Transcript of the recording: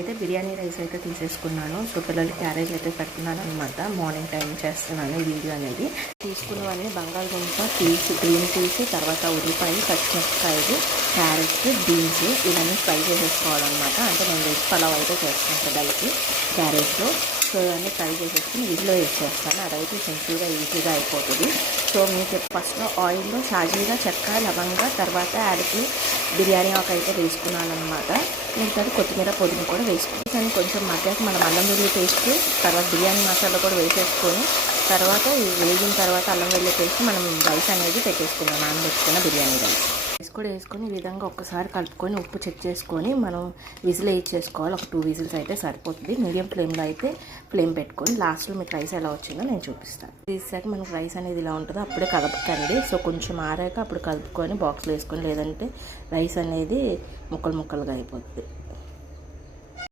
అయితే బిర్యానీ రైస్ అయితే తీసేసుకున్నాను. సో పిల్లలకి క్యారేజ్ అయితే పెడుతున్నాను అనమాట. మార్నింగ్ టైం చేస్తున్నాను ఈ వీడియో అనేది. తీసుకున్నవన్నీ బంగాళదుంప గ్రీన్ పీస్, తర్వాత ఉల్లిపాయ, పచ్చిమిరపకాయలు, క్యారెట్, బీన్స్ ఇవన్నీ ఫ్రై చేసేసుకోవాలన్నమాట. అంటే నేను వెజ్ పలావ్ అయితే చేస్తాను పిల్లలకి క్యారేజ్లో. సో ఇవన్నీ ఫ్రై చేసేసుకుని విజిల్లో వేసేస్తాను. అదైతే సింపుల్గా ఈజీగా అయిపోతుంది. సో మీకు ఫస్ట్లో ఆయిల్లో షాజీరా, చెక్క, లవంగా, తర్వాత యాలకులు, బిర్యానీ ఆకు అయితే వేసుకున్నాను అనమాట. మిగతాది కొత్తిమీర, పుదీనా కూడా వేసుకుని కానీ కొంచెం మధ్యాహ్నం మనం అల్లం వెల్లుల్లి పేస్ట్, తర్వాత బిర్యానీ మసాలా కూడా వేసేసుకొని తర్వాత వేగిన తర్వాత అల్లం వెల్లుల్లి పేస్ట్ మనం రైస్ అనేది పెట్టేసుకున్నాం, నానబెట్టుకున్న బిర్యానీ రైస్ కూడా వేసుకొని ఈ విధంగా ఒక్కసారి కలుపుకొని ఉప్పు చెక్ చేసుకొని మనం విజిల్ వేయించేసుకోవాలి. ఒక 2 విజిల్స్ అయితే సరిపోతుంది. మీడియం ఫ్లేమ్లో అయితే ఫ్లేమ్ పెట్టుకొని లాస్ట్లో మీకు రైస్ ఎలా వచ్చిందో నేను చూపిస్తాను. తీసాక మనకు రైస్ అనేది ఇలా ఉంటుందో అప్పుడే కలుపుకండి. సో కొంచెం ఆరాక అప్పుడు కలుపుకొని బాక్స్లో వేసుకొని, లేదంటే రైస్ అనేది ముక్కలు ముక్కలుగా అయిపోతుంది.